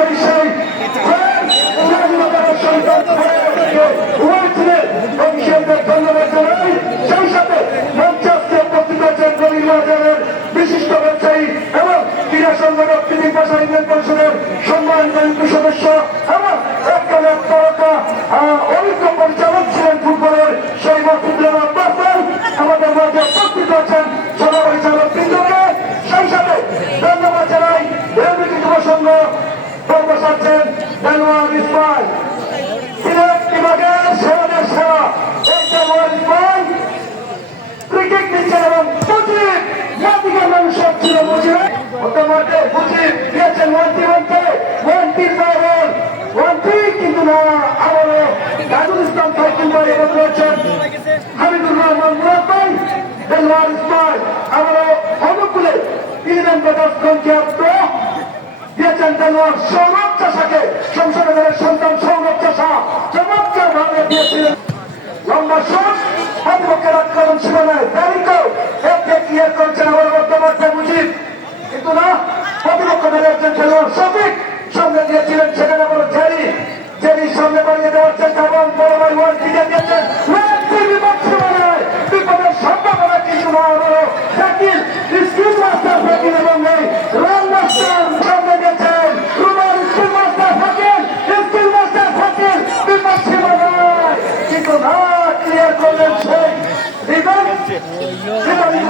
ঐতিহ্যবাহী সেই ধন্যবাদ জানাই। সেই সাথে মঞ্চাস্তে উপস্থিত আছেন রবীন্দ্র বাজারের বিশিষ্ট ব্যবসায়ী এবং ক্রীড়া সংগঠক কৃষি ভাষা ইউনিয়ন পরিষদের সম্মানিত সদস্য দিয়েছেন ওয়ানটি ওয়ানতে ওয়ানটি পাওয়ার ওয়ানটি কিন্তু না, আবারও গাজুল ইসলাম ভাই কিংবা এবং রয়েছেন হামিদুর রহমান মুরাদ ভাই দেলোয়ার ইসমাইল আবারও অনুকূলে ইলেভেন ব্রাদার্স গলকে দিয়েছেন দেলোয়ার সৌরভ চাষাকে। সংসদের সন্তান সৌরভ চাষা, চমৎকার ভাবে দিয়েছিলেন। লম্বা শট প্রতিপক্ষের আক্রমণ না দাঁড়িয়ে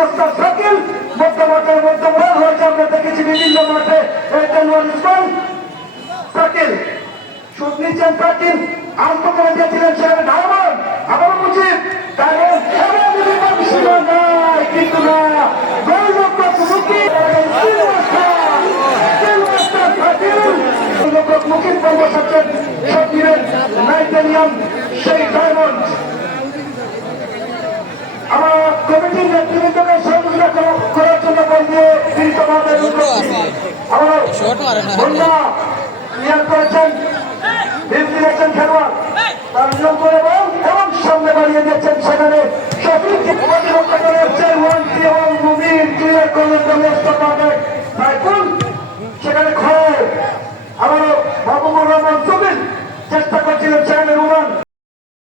মাস্টার শাকিল মধ্যে মাঠে মধ্যে বল হয়েছে আমরা দেখেছি বিভিন্ন মাঠে শাকিল শুট নিচ্ছেন শাকিল আন্ত করে দিয়েছিলেন সেখানে ডায়মন্ড আবার না কিন্তু না সজ্জেন সব দিলেন নাইজেরিয়ান সেই আমার কমিটির নেতৃবৃন্দকে আবারও